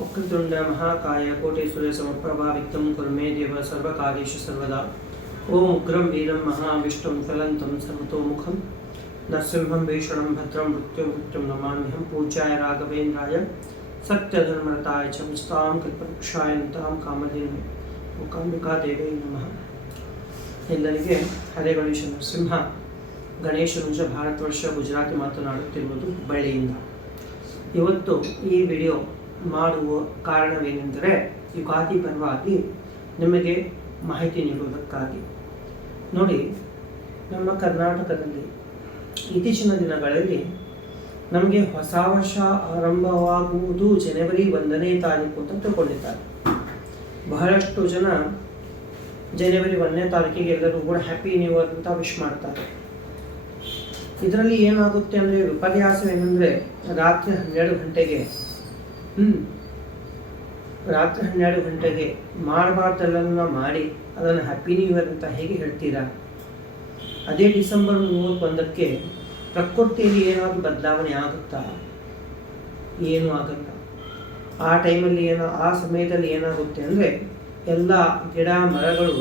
ವಕ್ರತುಂಡ ಮಹಾಕಾಯ ಕೋಟಿ ಸೂರ್ಯ ಸಮಪ್ರಭಾ ವಿತ್ತಂ ಕುರ್ಮೇ ದೇವ ಸರ್ವಕಾರ್ಯೇಷು ಸರ್ವದಾ ಓಂ ಉಗ್ರಂ ವೀರಂ ಮಹಾವಿಷ್ಣುಂ ಫಲಂತಂ ಸರ್ವತೋಮುಖಂ ನರಸಿಂಹಂ ಭೀಷಣಂ ಭದ್ರಂ ಮೃತ್ಯು ಮೃತ್ಯುಂ ನಮಾಮ್ಯಹಂ ಪೂಜ್ಯಾಯ ರಾಘವೇಂದ್ರಾಯ ಸತ್ಯಧರ್ಮರತಾಯ ಚ ಮುಸ್ತಾಂ ಕಲ್ಪವೃಕ್ಷಾಯ ನತಾಂ ಕಾಮಧೇನು ಮೂಕಾಂಬಿಕಾ ದೇವೇ ನಮಃ ಎಲ್ಲರಿಗೆ ಹರೇ ಗಣೇಶ ನರಸಿಂಹ ಗಣೇಶ ನುಂಜ ಭಾರತವರ್ಷ ಗುಜರಾತಿ ಮಾತನಾಡುತ್ತಿರುವುದು ಹುಬ್ಬಳ್ಳಿಯಿಂದ. ಇವತ್ತು ಈ ವಿಡಿಯೋ ಮಾಡುವ ಕಾರಣವೇನೆಂದರೆ ಯುಗಾದಿ ಪರವಾಗಿ ನಿಮಗೆ ಮಾಹಿತಿ ನೀಡುವುದಕ್ಕಾಗಿ. ನೋಡಿ, ನಮ್ಮ ಕರ್ನಾಟಕದಲ್ಲಿ ಇತ್ತೀಚಿನ ದಿನಗಳಲ್ಲಿ ನಮಗೆ ಹೊಸ ವರ್ಷ ಆರಂಭವಾಗುವುದು ಜನವರಿ ಒಂದನೇ ತಾರೀಕು ಅಂತ ತಿಳ್ಕೊಂಡಿದ್ದಾರೆ. ಬಹಳಷ್ಟು ಜನ ಜನವರಿ ಒಂದನೇ ತಾರೀಕಿಗೆ ಎಲ್ಲರೂ ಕೂಡ ಹ್ಯಾಪಿ ನ್ಯೂ ಇಯರ್ ಅಂತ ವಿಶ್ ಮಾಡ್ತಾರೆ. ಇದರಲ್ಲಿ ಏನಾಗುತ್ತೆ ಅಂದರೆ ವಿಪರ್ಯಾಸವೇನೆಂದರೆ ರಾತ್ರಿ ಹನ್ನೆರಡು ಗಂಟೆಗೆ ರಾತ್ರಿ ಹನ್ನೆರಡು ಗಂಟೆಗೆ ಮಾಡಬಾರ್ದೆಲ್ಲ ಮಾಡಿ ಅದನ್ನು ಹ್ಯಾಪಿ ನ್ಯೂ ಇಯರ್ ಅಂತ ಹೇಗೆ ಹೇಳ್ತೀರಾ? ಅದೇ ಡಿಸೆಂಬರ್ ಮೂವತ್ತೊಂದಕ್ಕೆ ಪ್ರಕೃತಿಯಲ್ಲಿ ಏನಾದರೂ ಬದಲಾವಣೆ ಆಗುತ್ತಾ? ಏನೂ ಆಗಲ್ಲ. ಆ ಟೈಮಲ್ಲಿ ಏನೋ, ಆ ಸಮಯದಲ್ಲಿ ಏನಾಗುತ್ತೆ ಅಂದರೆ ಎಲ್ಲ ಗಿಡ ಮರಗಳು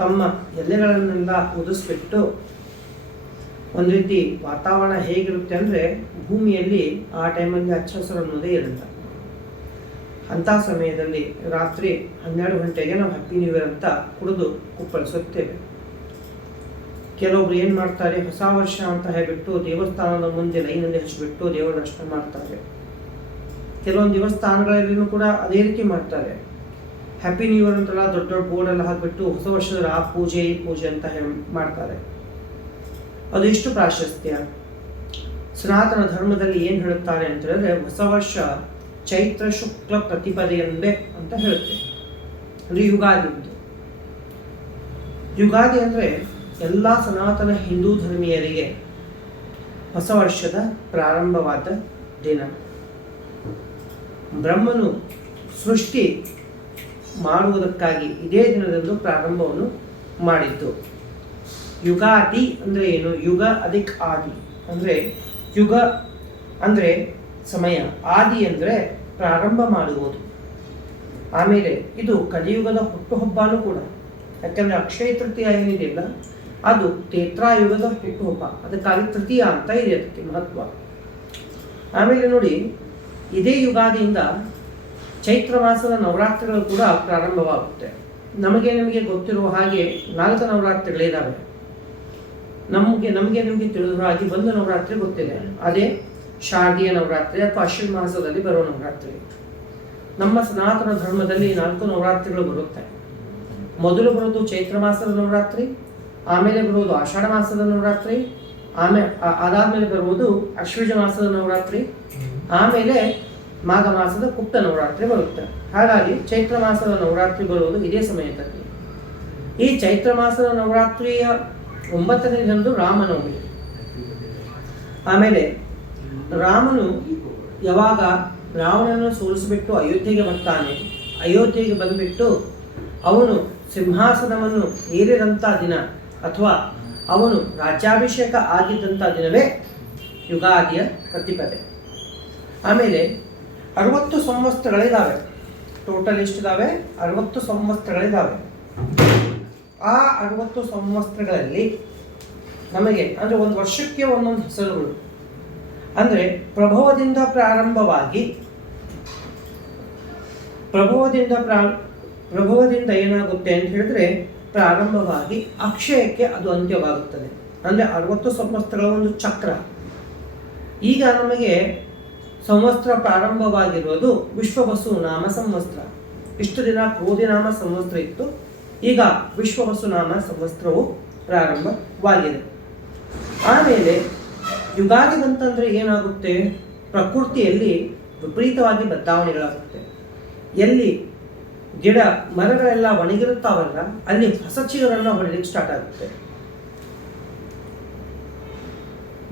ತಮ್ಮ ಎಲೆಗಳನ್ನೆಲ್ಲ ಉದಿಸ್ಬಿಟ್ಟು ಒಂದು ರೀತಿ ವಾತಾವರಣ ಹೇಗಿರುತ್ತೆ ಅಂದರೆ ಭೂಮಿಯಲ್ಲಿ ಆ ಟೈಮಲ್ಲಿ ಹಚ್ಚ ಹಸಿರು ಅನ್ನೋದೇ ಇರಲ್ಲ. ಅಂಥ ಸಮಯದಲ್ಲಿ ರಾತ್ರಿ ಹನ್ನೆರಡು ಗಂಟೆಗೆ ನಾವು ಹ್ಯಾಪಿ ನ್ಯೂ ಇಯರ್ ಅಂತ ಕುಡಿದು ಕುಪ್ಪಳಿಸುತ್ತೇವೆ. ಕೆಲವೊಬ್ರು ಏನು ಮಾಡ್ತಾರೆ, ಹೊಸ ವರ್ಷ ಅಂತ ಹೇಳ್ಬಿಟ್ಟು ದೇವಸ್ಥಾನದ ಮುಂದೆ ಲೈನಲ್ಲಿ ಹಚ್ಚಿಬಿಟ್ಟು ದೇವರ ದರ್ಶನ ಮಾಡ್ತಾರೆ. ಕೆಲವೊಂದು ದೇವಸ್ಥಾನಗಳಲ್ಲಿನೂ ಕೂಡ ಅದೇ ರೀತಿ ಮಾಡ್ತಾರೆ. ಹ್ಯಾಪಿ ನ್ಯೂ ಇಯರ್ ಅಂತೆಲ್ಲ ದೊಡ್ಡ ದೊಡ್ಡ ಬೋರ್ಡ್ ಎಲ್ಲ ಹಾಕ್ಬಿಟ್ಟು ಹೊಸ ವರ್ಷದ ಆ ಪೂಜೆ, ಈ ಪೂಜೆ ಅಂತ ಹೇಳಿ ಮಾಡ್ತಾರೆ. ಅದು ಎಷ್ಟು ಪ್ರಾಶಸ್ತ್ಯ? ಸನಾತನ ಧರ್ಮದಲ್ಲಿ ಏನು ಹೇಳುತ್ತಾರೆ ಅಂತ ಹೇಳಿದ್ರೆ ಹೊಸ ವರ್ಷ ಚೈತ್ರ ಶುಕ್ಲ ಪ್ರತಿಪದೆಯಲ್ಲೇ ಅಂತ ಹೇಳುತ್ತೆ. ಅಂದ್ರೆ ಯುಗಾದಿ ಅಂತ. ಯುಗಾದಿ ಅಂದ್ರೆ ಎಲ್ಲ ಸನಾತನ ಹಿಂದೂ ಧರ್ಮೀಯರಿಗೆ ಹೊಸ ವರ್ಷದ ಪ್ರಾರಂಭವಾದ ದಿನ. ಬ್ರಹ್ಮನು ಸೃಷ್ಟಿ ಮಾಡುವುದಕ್ಕಾಗಿ ಇದೇ ದಿನದಂದು ಪ್ರಾರಂಭವನ್ನು ಮಾಡಿದ್ದು. ಯುಗಾದಿ ಅಂದರೆ ಏನು? ಯುಗ ಅಧಿಕ್ ಆದಿ. ಅಂದರೆ ಯುಗ ಅಂದರೆ ಸಮಯ, ಆದಿ ಅಂದರೆ ಪ್ರಾರಂಭ ಮಾಡುವುದು. ಆಮೇಲೆ ಇದು ಕಲಿಯುಗದ ಹುಟ್ಟುಹಬ್ಬನೂ ಕೂಡ. ಯಾಕಂದರೆ ಅಕ್ಷಯ ತೃತೀಯ ಏನಿದೆಯಲ್ಲ, ಅದು ತೇತ್ರಾಯುಗದ ಹುಟ್ಟುಹಬ್ಬ. ಅದಕ್ಕಾಗಿ ತೃತೀಯ ಅಂತ ಇದೆ ಅದಕ್ಕೆ ಮಹತ್ವ. ಆಮೇಲೆ ನೋಡಿ, ಇದೇ ಯುಗಾದಿಯಿಂದ ಚೈತ್ರ ಮಾಸದ ನವರಾತ್ರಿಗಳು ಕೂಡ ಪ್ರಾರಂಭವಾಗುತ್ತೆ. ನಮಗೆ ನಿಮಗೆ ಗೊತ್ತಿರುವ ಹಾಗೆ ನಾಲ್ಕು ನವರಾತ್ರಿಗಳಿದ್ದಾವೆ ನಮಗೆ ನಮಗೆ ನಿಮಗೆ ತಿಳಿದಿರೋ ಹಾಗೆ ಒಂದು ನವರಾತ್ರಿ ಗೊತ್ತಿದೆ. ಅದೇ ಶಾರದೀಯ ನವರಾತ್ರಿ, ಅಥವಾ ಅಶ್ವಿನ ಮಾಸದಲ್ಲಿ ಬರೋ ನವರಾತ್ರಿ. ನಮ್ಮ ಸನಾತನ ಧರ್ಮದಲ್ಲಿ ನಾಲ್ಕು ನವರಾತ್ರಿಗಳು ಬರುತ್ತೆ. ಮೊದಲು ಬರೋದು ಚೈತ್ರ ಮಾಸದ ನವರಾತ್ರಿ, ಆಮೇಲೆ ಬರುವುದು ಆಷಾಢ ಮಾಸದ ನವರಾತ್ರಿ ಆಮೇಲೆ ಅದಾದ್ಮೇಲೆ ಬರುವುದು ಅಶ್ವಜ ಮಾಸದ ನವರಾತ್ರಿ, ಆಮೇಲೆ ಮಾಘ ಮಾಸದ ಕುಪ್ತ ನವರಾತ್ರಿ ಬರುತ್ತೆ. ಹಾಗಾಗಿ ಚೈತ್ರ ಮಾಸದ ನವರಾತ್ರಿ ಬರುವುದು ಇದೇ ಸಮಯದಲ್ಲಿ. ಈ ಚೈತ್ರ ಮಾಸದ ನವರಾತ್ರಿಯ ಒಂಬತ್ತನೇ ದಿನದ್ದು ರಾಮನವಮಿ. ಆಮೇಲೆ ರಾಮನು ಯಾವಾಗ ರಾವಣನನ್ನು ಸೋಲಿಸಿಬಿಟ್ಟು ಅಯೋಧ್ಯೆಗೆ ಬರ್ತಾನೆ, ಅಯೋಧ್ಯೆಗೆ ಬಂದುಬಿಟ್ಟು ಅವನು ಸಿಂಹಾಸನವನ್ನು ಏರಿದಂಥ ದಿನ ಅಥವಾ ಅವನು ರಾಜ್ಯಾಭಿಷೇಕ ಆಗಿದ್ದಂಥ ದಿನವೇ ಯುಗಾದಿಯ ಪ್ರತಿಪದೆ. ಆಮೇಲೆ ಅರವತ್ತು ಸಂವತ್ಸರಗಳಿದ್ದಾವೆ ಟೋಟಲ್ ಎಷ್ಟಿದ್ದಾವೆ ಅರವತ್ತು ಸಂವತ್ಸರಗಳಿದ್ದಾವೆ ಆ ಅರವತ್ತು ಸಂವತ್ಸರಗಳಲ್ಲಿ ನಮಗೆ ಅಂದರೆ ಒಂದು ವರ್ಷಕ್ಕೆ ಒಂದೊಂದು ಹೆಸರುಗಳು. ಅಂದರೆ ಪ್ರಭವದಿಂದ ಪ್ರಾರಂಭವಾಗಿ ಪ್ರಭವದಿಂದ ಪ್ರಾ, ಪ್ರಭವದಿಂದ ಏನಾಗುತ್ತೆ ಅಂತ ಹೇಳಿದ್ರೆ ಪ್ರಾರಂಭವಾಗಿ ಅಕ್ಷಯಕ್ಕೆ ಅದು ಅಂತ್ಯವಾಗುತ್ತದೆ. ಅಂದರೆ ಅರವತ್ತು ಸಂವತ್ಸರಗಳ ಒಂದು ಚಕ್ರ. ಈಗ ನಮಗೆ ಸಂವತ್ಸರ ಪ್ರಾರಂಭವಾಗಿರುವುದು ವಿಶ್ವವಸು ನಾಮ ಸಂವತ್ಸರ. ಇಷ್ಟು ದಿನ ಕ್ರೋಧಿನಾಮ ಸಂವತ್ಸರ ಇತ್ತು. ಈಗ ವಿಶ್ವವಸು ನಾಮ ಸಂವತ್ಸರವು ಪ್ರಾರಂಭವಾಗಿದೆ. ಆಮೇಲೆ ಯುಗಾದಿ ಬಂತಂದ್ರೆ ಏನಾಗುತ್ತೆ? ಪ್ರಕೃತಿಯಲ್ಲಿ ವಿಪರೀತವಾಗಿ ಬದಲಾವಣೆಗಳಾಗುತ್ತೆ. ಎಲ್ಲಿ ಗಿಡ, ಮರಗಳೆಲ್ಲ ಒಣಗಿರುತ್ತಾವಲ್ಲ, ಅಲ್ಲಿ ಹೊಸ ಚಿಗುರನ್ನು ಹೊಡಲಿಕ್ಕೆ ಸ್ಟಾರ್ಟ್ ಆಗುತ್ತೆ.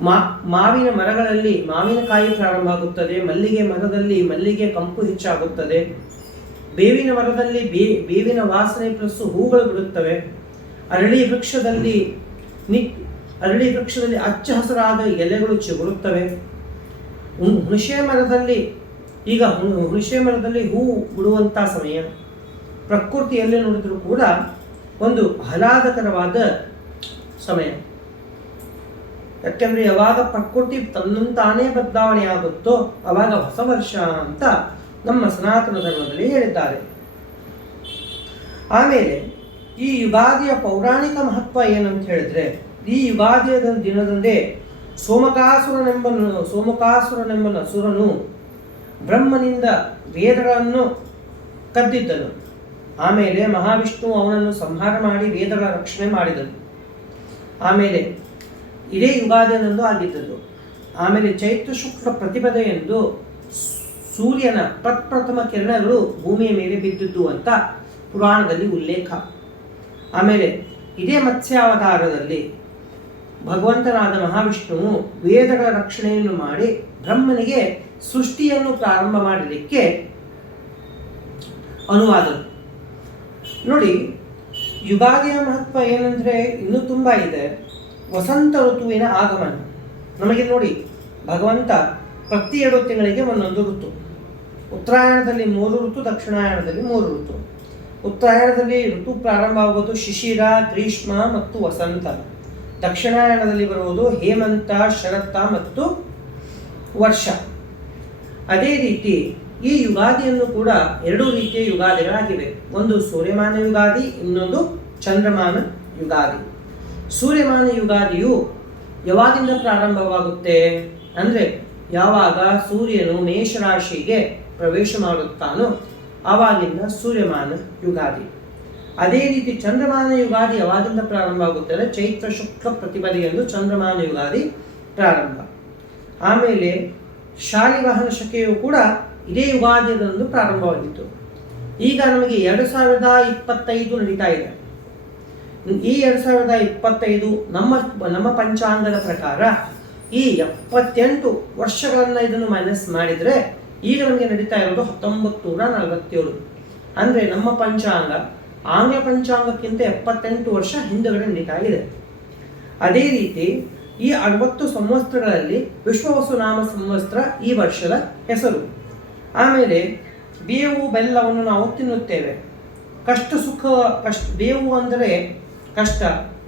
ಮಾ, ಮಾವಿನ ಮರಗಳಲ್ಲಿ ಮಾವಿನಕಾಯಿ ಪ್ರಾರಂಭ ಆಗುತ್ತದೆ, ಮಲ್ಲಿಗೆ ಮರದಲ್ಲಿ ಮಲ್ಲಿಗೆ ಕಂಪು ಹೆಚ್ಚಾಗುತ್ತದೆ. ಬೇವಿನ ಮರದಲ್ಲಿ ಬೇ, ಬೇವಿನ ವಾಸನೆ ಪ್ಲಸ್ ಹೂಗಳು ಬಿಡುತ್ತವೆ. ಅರಳಿ ವೃಕ್ಷದಲ್ಲಿ ನಿ ಅರಳಿ ವೃಕ್ಷದಲ್ಲಿ ಹಚ್ಚ ಹಸಿರಾದ ಎಲೆಗಳು ಚಿಗುರುತ್ತವೆ. ಹುಣಸೆ ಮರದಲ್ಲಿ, ಈಗ ಹುಣಸೆ ಮರದಲ್ಲಿ ಹೂ ಬಿಡುವಂಥ ಸಮಯ. ಪ್ರಕೃತಿಯಲ್ಲೇ ನೋಡಿದರೂ ಕೂಡ ಒಂದು ಆಹ್ಲಾದಕರವಾದ ಸಮಯ. ಯಾಕೆಂದರೆ ಯಾವಾಗ ಪ್ರಕೃತಿ ತನ್ನಂತಾನೇ ಬದಲಾವಣೆ ಆಗುತ್ತೋ ಅವಾಗ ಹೊಸ ವರ್ಷ ಅಂತ ನಮ್ಮ ಸನಾತನ ಧರ್ಮದಲ್ಲಿ ಹೇಳಿದ್ದಾರೆ. ಆಮೇಲೆ ಈ ಯುಗಾದಿಯ ಪೌರಾಣಿಕ ಮಹತ್ವ ಏನಂತ ಹೇಳಿದ್ರೆ ಈ ಯುಗಾದಿಯ ದಿನದಂದೇ ಸೋಮಕಾಸುರನೆಂಬ ಸೋಮಕಾಸುರನೆಂಬ ಅಸುರನು ಬ್ರಹ್ಮನಿಂದ ವೇದಗಳನ್ನು ಕದ್ದಿದ್ದನು. ಆಮೇಲೆ ಮಹಾವಿಷ್ಣು ಅವನನ್ನು ಸಂಹಾರ ಮಾಡಿ ವೇದಗಳ ರಕ್ಷಣೆ ಮಾಡಿದನು. ಆಮೇಲೆ ಇದೇ ಯುಗಾದಿಯನ್ನೊಂದು ಆಗಿದ್ದದ್ದು. ಆಮೇಲೆ ಚೈತ್ರ ಶುಕ್ಲ ಪ್ರತಿಪದೆಯೆಂದು ಸೂರ್ಯನ ಪ್ರಪ್ರಥಮ ಕಿರಣಗಳು ಭೂಮಿಯ ಮೇಲೆ ಬಿದ್ದಿದ್ದು ಅಂತ ಪುರಾಣದಲ್ಲಿ ಉಲ್ಲೇಖ. ಆಮೇಲೆ ಇದೇ ಮತ್ಸ್ಯಾವತಾರದಲ್ಲಿ ಭಗವಂತನಾದ ಮಹಾವಿಷ್ಣುವು ವೇದಗಳ ರಕ್ಷಣೆಯನ್ನು ಮಾಡಿ ಬ್ರಹ್ಮನಿಗೆ ಸೃಷ್ಟಿಯನ್ನು ಪ್ರಾರಂಭ ಮಾಡಲಿಕ್ಕೆ ಅನುವಾದ ನೋಡಿ, ಯುಗಾದಿಯ ಮಹತ್ವ ಏನಂದರೆ ಇನ್ನೂ ತುಂಬ ಇದೆ. ವಸಂತ ಋತುವಿನ ಆಗಮನ. ನಮಗೆ ನೋಡಿ, ಭಗವಂತ ಪ್ರತಿ ಎರಡು ತಿಂಗಳಿಗೆ ಒಂದೊಂದು ಋತು. ಉತ್ತರಾಯಣದಲ್ಲಿ ಮೂರು ಋತು, ದಕ್ಷಿಣಾಯಣದಲ್ಲಿ ಮೂರು ಋತು. ಉತ್ತರಾಯಣದಲ್ಲಿ ಋತು ಪ್ರಾರಂಭ ಶಿಶಿರ, ಗ್ರೀಷ್ಮ ಮತ್ತು ವಸಂತ. ದಕ್ಷಿಣಾಯಣದಲ್ಲಿ ಬರುವುದು ಹೇಮಂತ, ಶರತ್ತ ಮತ್ತು ವರ್ಷ. ಅದೇ ರೀತಿ ಈ ಯುಗಾದಿಯನ್ನು ಕೂಡ ಎರಡು ರೀತಿಯ ಯುಗಾದಿಗಳಾಗಿವೆ. ಒಂದು ಸೂರ್ಯಮಾನ ಯುಗಾದಿ, ಇನ್ನೊಂದು ಚಂದ್ರಮಾನ ಯುಗಾದಿ. ಸೂರ್ಯಮಾನ ಯುಗಾದಿಯು ಯಾವಾಗಿಂದ ಪ್ರಾರಂಭವಾಗುತ್ತೆ? ಅಂದರೆ ಯಾವಾಗ ಸೂರ್ಯನು ಮೇಷರಾಶಿಗೆ ಪ್ರವೇಶ ಮಾಡುತ್ತಾನೋ ಆವಾಗಿಂದ ಸೂರ್ಯಮಾನ ಯುಗಾದಿ. ಅದೇ ರೀತಿ ಚಂದ್ರಮಾನ ಯುಗಾದಿ ಯಾವಾಗಿಂದ ಪ್ರಾರಂಭ ಆಗುತ್ತೆ ಅಂದರೆ ಚೈತ್ರ ಶುಕ್ಲ ಪ್ರತಿಪದೆಯಂದು ಚಂದ್ರಮಾನ ಯುಗಾದಿ ಪ್ರಾರಂಭ. ಆಮೇಲೆ ಶಾಲಿವಾಹನ ಶಕೆಯು ಕೂಡ ಇದೇ ಯುಗಾದಿಯದಂದು ಪ್ರಾರಂಭವಾಗಿತ್ತು. ಈಗ ನಮಗೆ ಎರಡು ಸಾವಿರದ ಇಪ್ಪತ್ತೈದು ನಡೀತಾ ಇದೆ. ಈ ಎರಡು ಸಾವಿರದ ಇಪ್ಪತ್ತೈದು ನಮ್ಮ ನಮ್ಮ ಪಂಚಾಂಗದ ಪ್ರಕಾರ ಈ ಎಪ್ಪತ್ತೆಂಟು ವರ್ಷಗಳನ್ನು ಇದನ್ನು ಮೈನಸ್ ಮಾಡಿದರೆ ಈಗ ನಮಗೆ ನಡೀತಾ ಇರೋದು ಹತ್ತೊಂಬತ್ತು ನೂರ ನಲವತ್ತೇಳು. ಅಂದರೆ ನಮ್ಮ ಪಂಚಾಂಗ ಆಂಗ್ಲ ಪಂಚಾಂಗಕ್ಕಿಂತ ಎಪ್ಪತ್ತೆಂಟು ವರ್ಷ ಹಿಂದುಗಡೆ ನಡೀತಾ ಇದೆ ಅದೇ ರೀತಿ ಈ ಅರವತ್ತು ಸಂವತ್ಸರಗಳಲ್ಲಿ ವಿಶ್ವವಸುನಾಮ ಸಂವತ್ಸರ ಈ ವರ್ಷದ ಹೆಸರು. ಆಮೇಲೆ ಬೇವು ಬೆಲ್ಲವನ್ನು ನಾವು ತಿನ್ನುತ್ತೇವೆ. ಕಷ್ಟ ಸುಖ, ಕಷ್ಟ, ಬೇವು ಅಂದರೆ ಕಷ್ಟ,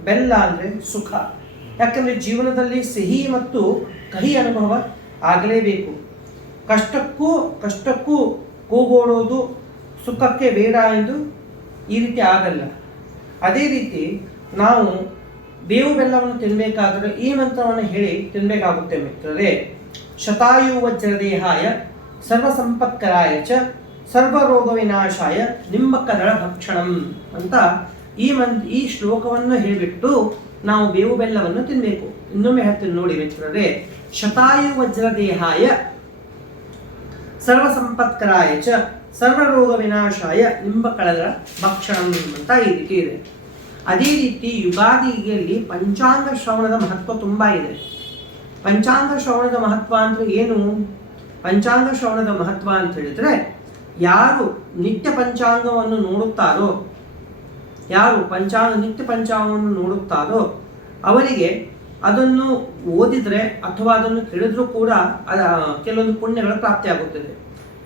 ಬೆಲ್ಲ ಅಂದರೆ ಸುಖ. ಯಾಕಂದರೆ ಜೀವನದಲ್ಲಿ ಸಿಹಿ ಮತ್ತು ಕಹಿ ಅನುಭವ ಆಗಲೇಬೇಕು. ಕಷ್ಟಕ್ಕೂ ಕಷ್ಟಕ್ಕೂ ಕೂಗೋಡೋದು ಸುಖಕ್ಕೆ ಬೇಡ ಎಂದು ಈ ರೀತಿ ಆಗಲ್ಲ. ಅದೇ ರೀತಿ ನಾವು ಬೇವು ಬೆಲ್ಲವನ್ನು ತಿನ್ನಬೇಕಾದರೆ ಈ ಮಂತ್ರವನ್ನು ಹೇಳಿ ತಿನ್ನಬೇಕಾಗುತ್ತೆ ಮಿತ್ರರೇ. ಶತಾಯು ಸರ್ವ ಸಂಪತ್ಕರಾಯ ಚ ಸರ್ವರೋಗ ವಿನಾಶಾಯ ನಿಂಬಕದಳ ಭಕ್ಷಣಂ ಅಂತ ಈ ಮಂತ್ ಈ ಶ್ಲೋಕವನ್ನು ಹೇಳಿಬಿಟ್ಟು ನಾವು ಬೇವು ಬೆಲ್ಲವನ್ನು ತಿನ್ನಬೇಕು ಇನ್ನೊಮ್ಮೆ ಹೇಳ್ತೀನಿ ನೋಡಿ ಮಿತ್ರರೇ. ಶತಾಯು ವಜ್ರದೇಹಾಯ ಸರ್ವ ಸಂಪತ್ಕರಾಯ ಚ ಸರ್ವರೋಗ ವಿನಾಶಾಯ ನಿಂಬಕಳದ ಭಕ್ಷಣ ಅಂತ ಈ ರೀತಿ ಇದೆ. ಅದೇ ರೀತಿ ಯುಗಾದಿಯಲ್ಲಿ ಪಂಚಾಂಗ ಶ್ರವಣದ ಮಹತ್ವ ತುಂಬ ಇದೆ. ಪಂಚಾಂಗ ಶ್ರವಣದ ಮಹತ್ವ ಅಂದ್ರೆ ಏನು? ಪಂಚಾಂಗ ಶ್ರವಣದ ಮಹತ್ವ ಅಂತ ಹೇಳಿದ್ರೆ ಯಾರು ನಿತ್ಯ ಪಂಚಾಂಗವನ್ನು ನೋಡುತ್ತಾರೋ, ಯಾರು ಪಂಚಾಂಗ ನಿತ್ಯ ಪಂಚಾಂಗವನ್ನು ನೋಡುತ್ತಾರೋ ಅವರಿಗೆ ಅದನ್ನು ಓದಿದ್ರೆ ಅಥವಾ ಅದನ್ನು ತಿಳಿದ್ರೂ ಕೂಡ ಕೆಲವೊಂದು ಪುಣ್ಯಗಳ ಪ್ರಾಪ್ತಿಯಾಗುತ್ತದೆ.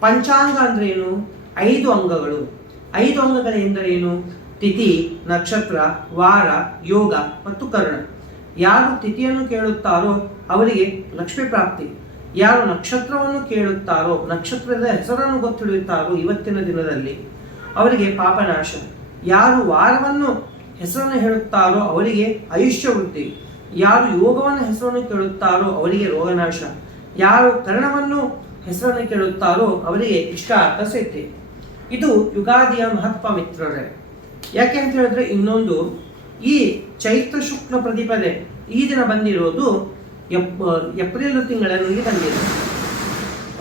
ಪಂಚಾಂಗ ಅಂದ್ರೆ ಏನು? ಐದು ಅಂಗಗಳು. ಐದು ಅಂಗಗಳು ಎಂದರೇನು ತಿಥಿ, ನಕ್ಷತ್ರ, ವಾರ, ಯೋಗ ಮತ್ತು ಕರ್ಣ. ಯಾರು ತಿಥಿಯನ್ನು ಕೇಳುತ್ತಾರೋ ಅವರಿಗೆ ಲಕ್ಷ್ಮಿ ಪ್ರಾಪ್ತಿ. ಯಾರು ನಕ್ಷತ್ರವನ್ನು ಕೇಳುತ್ತಾರೋ, ನಕ್ಷತ್ರದ ಹೆಸರನ್ನು ಗೊತ್ತಿಡುತ್ತಾರೋ ಇವತ್ತಿನ ದಿನದಲ್ಲಿ ಅವರಿಗೆ ಪಾಪನಾಶ. ಯಾರು ವಾರವನ್ನು ಹೆಸರನ್ನು ಹೇಳುತ್ತಾರೋ ಅವರಿಗೆ ಆಯುಷ್ಯ ವೃದ್ಧಿ. ಯಾರು ಯೋಗವನ್ನು ಹೆಸರನ್ನು ಕೇಳುತ್ತಾರೋ ಅವರಿಗೆ ರೋಗನಾಶ. ಯಾರು ಕರ್ಣವನ್ನು ಹೆಸರನ್ನು ಕೇಳುತ್ತಾರೋ ಅವರಿಗೆ ಇಷ್ಟಾರ್ಥ ಸಿದ್ಧಿ ಇದು ಯುಗಾದಿಯ ಮಹತ್ವ ಮಿತ್ರರೇ. ಯಾಕೆ ಅಂತ ಹೇಳಿದ್ರೆ ಇನ್ನೊಂದು, ಈ ಚೈತ್ರ ಶುಕ್ಲ ಪ್ರತಿಪದೆ ಈ ದಿನ ಬಂದಿರೋದು ಎಪ್, ಏಪ್ರಿಲ್ ತಿಂಗಳಲ್ಲಿ ಬಂದಿದೆ.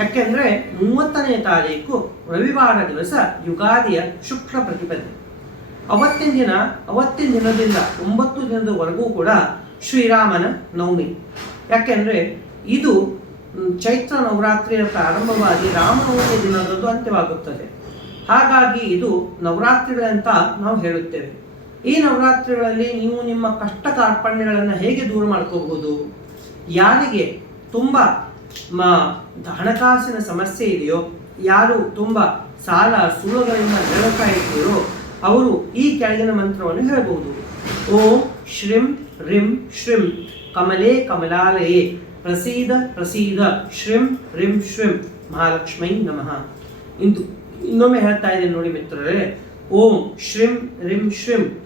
ಯಾಕೆಂದ್ರೆ ಮೂವತ್ತನೇ ತಾರೀಕು ರವಿವಾರ ದಿವಸ ಯುಗಾದಿಯ ಶುಕ್ಲ ಪ್ರತಿಪದೆ. ಅವತ್ತಿನ ದಿನ, ಅವತ್ತಿನ ದಿನದಿಂದ ಒಂಬತ್ತು ದಿನದವರೆಗೂ ಕೂಡ ಶ್ರೀರಾಮನ ನವಮಿ. ಯಾಕೆಂದ್ರೆ ಇದು ಚೈತ್ರ ನವರಾತ್ರಿಯ ಪ್ರಾರಂಭವಾಗಿ ರಾಮನವಮಿ ದಿನದಂದು ಅಂತ್ಯವಾಗುತ್ತದೆ. ಹಾಗಾಗಿ ಇದು ನವರಾತ್ರಿಗಳಂತ ನಾವು ಹೇಳುತ್ತೇವೆ. ಈ ನವರಾತ್ರಿಗಳಲ್ಲಿ ನೀವು ನಿಮ್ಮ ಕಷ್ಟ ಕಾರ್ಪಣ್ಯಗಳನ್ನು ಹೇಗೆ ದೂರ ಮಾಡ್ಕೋಬಹುದು? ಯಾರಿಗೆ ತುಂಬ ಹಣಕಾಸಿನ ಸಮಸ್ಯೆ ಇದೆಯೋ, ಯಾರು ತುಂಬ ಸಾಲ ಸುಳುಗಳಿಂದ ಬೆಳತಾ ಇರ್ತೀರೋ ಅವರು ಈ ಕೆಳಗಿನ ಮಂತ್ರವನ್ನು ಹೇಳಬಹುದು. ಓಂ ಶ್ರೀಂ ರಿಂ ಶ್ರೀಂ, ಕಮಲೇ ಕಮಲಾಲಯೇ ಪ್ರಸೀದ ಪ್ರಸೀದ, ಶ್ರೀಂ, ರಿಂ, ಶ್ರೀಂ, ಮಹಾಲಕ್ಷ್ಮೈ ನಮಃ. ಇಂದು ಇನ್ನೊಮ್ಮೆ ಹೇಳ್ತಾ ಇದ್ದೇನೆ ನೋಡಿ ಮಿತ್ರರೇ. ಓಂ ಶ್ರೀಂ, ರಿಂ, ಶ್ರೀಂ.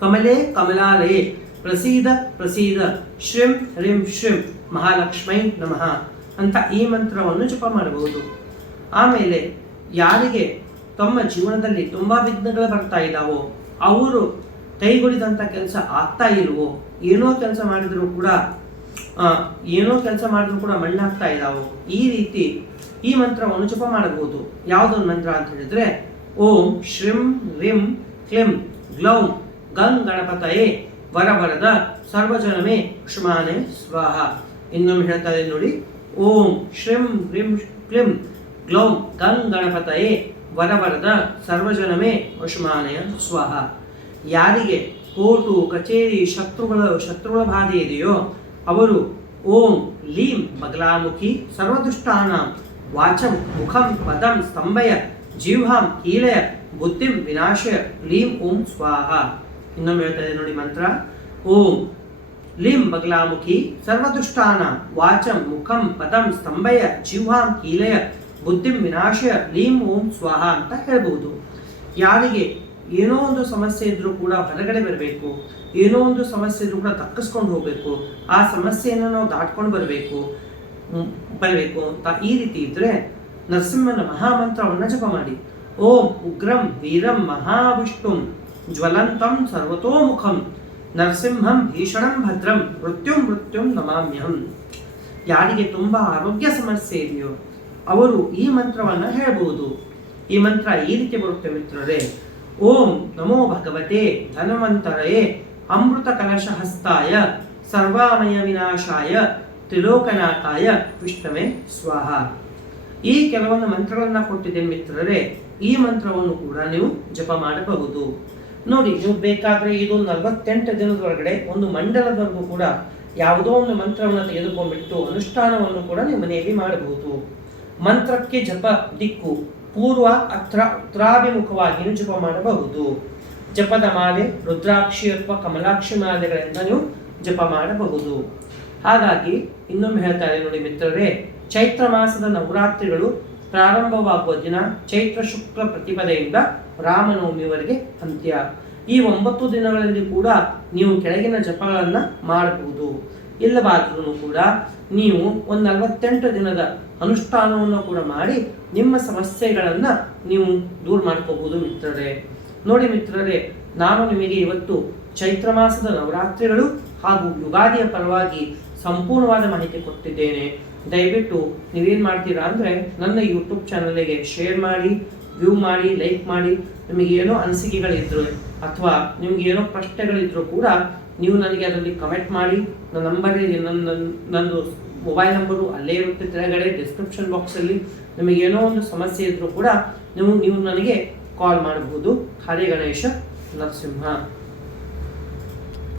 ಕಮಲೇ ಕಮಲಾಲಯೇ. ಪ್ರಸೀದ ಪ್ರಸೀದ. ಶ್ರೀಂ, ರಿಂ, ಶ್ರೀಂ. ಮಹಾಲಕ್ಷ್ಮೈ ನಮಃ. ಅಂತ ಈ ಮಂತ್ರವನ್ನು ಜಪ ಮಾಡಬಹುದು. ಆಮೇಲೆ ಯಾರಿಗೆ ತಮ್ಮ ಜೀವನದಲ್ಲಿ ತುಂಬ ವಿಘ್ನಗಳು ಬರ್ತಾ ಇದ್ದಾವೋ, ಅವರು ಕೈಗೊಳಿದಂಥ ಕೆಲಸ ಆಗ್ತಾ ಇಲ್ವೋ, ಏನೋ ಕೆಲಸ ಮಾಡಿದರೂ ಕೂಡ ಏನೋ ಕೆಲಸ ಮಾಡಿದ್ರು ಕೂಡ ಮಣ್ಣಾಗ್ತಾ ಇದ್ದಾವೆ ಈ ರೀತಿ ಈ ಮಂತ್ರವನ್ನು ಜಪ ಮಾಡಬಹುದು. ಯಾವುದೊಂದು ಮಂತ್ರ ಅಂತ ಹೇಳಿದ್ರೆ, ಓಂ ಶ್ರೀಂ ರಿಂ ಕ್ಲಿಂ ಗ್ಲೌಂ ಗಂ ಗಣಪತಯೇ ವರವರದ ಸರ್ವಜನಮೇ ಕ್ಷಮಾನೆ ಸ್ವಾಹ. ಇನ್ನೊಮ್ಮೆ ಹೇಳ್ತಾ ಇದೆ ನೋಡಿ. ಓಂ ಶ್ರೀಂ ರಿಂ ಕ್ಲಿಂ ಗ್ಲೌಂ ಗಂ ಗಣಪತಯೇ ವರವರದ ಸರ್ವಜನಮೇ ವಶಮಾನಯ ಸ್ವಾಹ. ಯಾರಿಗೆ ಕೋಟು, ಕಚೇರಿ, ಶತ್ರುಗಳ ಶತ್ರುಗಳ ಬಾಧೆ ಇದೆಯೋ ಅವರು ಓಂ ಲೀಂ ಬಗಲಾಮುಖಿ ಸರ್ವದುಷ್ಟಾನ ವಾಚಂ ಮುಖಂ ಪದಂ ಸ್ತಂಭಯ ಜೀವಾಂ ಕೀಲಯ ಬುದ್ಧಿಂ ವಿನಾಶಯ ಲೀಂ ಓಂ ಸ್ವಾಹ. ಇನ್ನೊಮ್ಮೆ ಹೇಳ್ತಾ ಇದೆ ನೋಡಿ ಮಂತ್ರ. ಓಂ ಲಿಂ ಬಗಲಾಮುಖಿ ಸರ್ವದುಷ್ಟಾನ ವಾಚಂ ಮುಖಂ ಪದಂ ಸ್ತಂಭಯ ಜೀವಾಂ ಕೀಲಯ ಬುದ್ಧಿಂ ವಿನಾಶಯ ಲೀಂ ಓಂ ಸ್ವಾಹ ಅಂತ ಹೇಳ್ಬೋದು ಯಾರಿಗೆ ಏನೋ ಒಂದು ಸಮಸ್ಯೆ ಇದ್ರೂ ಕೂಡ ಹೊರಗಡೆ ಬರಬೇಕು, ಏನೋ ಒಂದು ಸಮಸ್ಯೆ ಇದ್ರೂ ಕೂಡ ತಕ್ಕಿಸ್ಕೊಂಡು ಹೋಗಬೇಕು, ಆ ಸಮಸ್ಯೆಯನ್ನು ನಾವು ದಾಟ್ಕೊಂಡು ಬರಬೇಕು ಬರಬೇಕು ಅಂತ ಈ ರೀತಿ ಇದ್ರೆ ನರಸಿಂಹನ ಮಹಾಮಂತ್ರವನ್ನು ಜಪ ಮಾಡಿ. ಓಂ ಉಗ್ರಂ ವೀರಂ ಮಹಾವಿಷ್ಣುಂ ಜ್ವಲಂತಂ ಸರ್ವತೋಮುಖಂ ನರಸಿಂಹಂ ಭೀಷಣಂ ಭದ್ರಂ ಮೃತ್ಯುಂ ಮೃತ್ಯುಂ ನಮಾಮ್ಯಹಂ. ಯಾರಿಗೆ ತುಂಬಾ ಆರೋಗ್ಯ ಸಮಸ್ಯೆ ಇದೆಯೋ ಅವರು ಈ ಮಂತ್ರವನ್ನ ಹೇಳಬಹುದು ಈ ಮಂತ್ರ ಈ ರೀತಿ ಬರುತ್ತೆ ಮಿತ್ರರೇ. ಓಂ ನಮೋ ಭಗವತೆ ಧನ್ವಂತರಯೇ ಅಮೃತ ಕಲಶ ಹಸ್ತಾಯ ಸರ್ವಾಮಯ ವಿನಾಶಾಯ ತ್ರಿಲೋಕನಾಥಾಯ ವಿಷ್ಣುವೆ ಸ್ವಾಹ. ಈ ಕೆಲವೊಂದು ಮಂತ್ರಗಳನ್ನು ಕೊಟ್ಟಿದೆ ಮಿತ್ರರೇ, ಈ ಮಂತ್ರವನ್ನು ಕೂಡ ನೀವು ಜಪ ಮಾಡಬಹುದು. ನೋಡಿ, ನೀವು ಬೇಕಾದ್ರೆ ಇದು ನಲವತ್ತೆಂಟು ದಿನದೊಳಗಡೆ ಒಂದು ಮಂಡಲದವರೆಗೂ ಕೂಡ ಯಾವುದೋ ಒಂದು ಮಂತ್ರವನ್ನು ತೆಗೆದುಕೊಂಡ್ಬಿಟ್ಟು ಅನುಷ್ಠಾನವನ್ನು ಕೂಡ ನೀವು ಮನೆಯಲ್ಲಿ ಮಾಡಬಹುದು. ಮಂತ್ರಕ್ಕೆ ಜಪ ದಿಕ್ಕು. ಪೂರ್ವ ಅತ್ರ ಉತ್ತರಾಭಿಮುಖವಾಗಿ ಜಪ ಮಾಡಬಹುದು. ಜಪದ ಮಾಲೆ, ರುದ್ರಾಕ್ಷಿ ಅಥವಾ ಕಮಲಾಕ್ಷಿ ಮಾಲೆಗಳಿಂದ ನೀವು ಜಪ ಮಾಡಬಹುದು. ಹಾಗಾಗಿ ಇನ್ನೊಮ್ಮೆ ಹೇಳ್ತಾರೆ ನೋಡಿ ಮಿತ್ರರೇ, ಚೈತ್ರ ಮಾಸದ ನವರಾತ್ರಿಗಳು ಪ್ರಾರಂಭವಾಗುವ ದಿನ ಚೈತ್ರ ಶುಕ್ಲ ಪ್ರತಿಪದೆಯಿಂದ ರಾಮನವಮಿವರೆಗೆ ಅಂತ್ಯ. ಈ ಒಂಬತ್ತು ದಿನಗಳಲ್ಲಿ ಕೂಡ ನೀವು ಕೆಳಗಿನ ಜಪಗಳನ್ನು ಮಾಡಬಹುದು. ಇಲ್ಲವಾದ್ರೂ ಕೂಡ ನೀವು ಒಂದು ನಲವತ್ತೆಂಟು ದಿನದ ಅನುಷ್ಠಾನವನ್ನು ಕೂಡ ಮಾಡಿ ನಿಮ್ಮ ಸಮಸ್ಯೆಗಳನ್ನು ನೀವು ದೂರ ಮಾಡ್ಕೋಬಹುದು ಮಿತ್ರರೇ. ನೋಡಿ ಮಿತ್ರರೇ, ನಾನು ನಿಮಗೆ ಇವತ್ತು ಚೈತ್ರ ಮಾಸದ ನವರಾತ್ರಿಗಳು ಹಾಗೂ ಯುಗಾದಿಯ ಪರವಾಗಿ ಸಂಪೂರ್ಣವಾದ ಮಾಹಿತಿ ಕೊಟ್ಟಿದ್ದೇನೆ. ದಯವಿಟ್ಟು ನೀವೇನು ಮಾಡ್ತೀರಾ ಅಂದರೆ ನನ್ನ ಯೂಟ್ಯೂಬ್ ಚಾನಲ್ಗೆ ಶೇರ್ ಮಾಡಿ ವ್ಯೂ ಮಾಡಿ ಲೈಕ್ ಮಾಡಿ. ನಿಮಗೆ ಏನೋ ಅನಿಸಿಕೆಗಳಿದ್ರು ಅಥವಾ ನಿಮ್ಗೆ ಏನೋ ಪ್ರಶ್ನೆಗಳಿದ್ರು ಕೂಡ ನೀವು ನನಗೆ ಅದರಲ್ಲಿ ಕಮೆಂಟ್ ಮಾಡಿ. ನನ್ನ ನಂಬರ್ ನನ್ನ ನಂದು ಮೊಬೈಲ್ ನಂಬರು ಅಲ್ಲೇ ಇರುತ್ತೆ ಕೆಳಗಡೆ ಡಿಸ್ಕ್ರಿಪ್ಷನ್ ಬಾಕ್ಸಲ್ಲಿ ನಿಮಗೆ ಏನೋ ಒಂದು ಸಮಸ್ಯೆ ಇದ್ದರೂ ಕೂಡ ನೀವು ನೀವು ನನಗೆ ಕಾಲ್ ಮಾಡಬಹುದು ಹರೇ ಗಣೇಶ ನರಸಿಂಹ.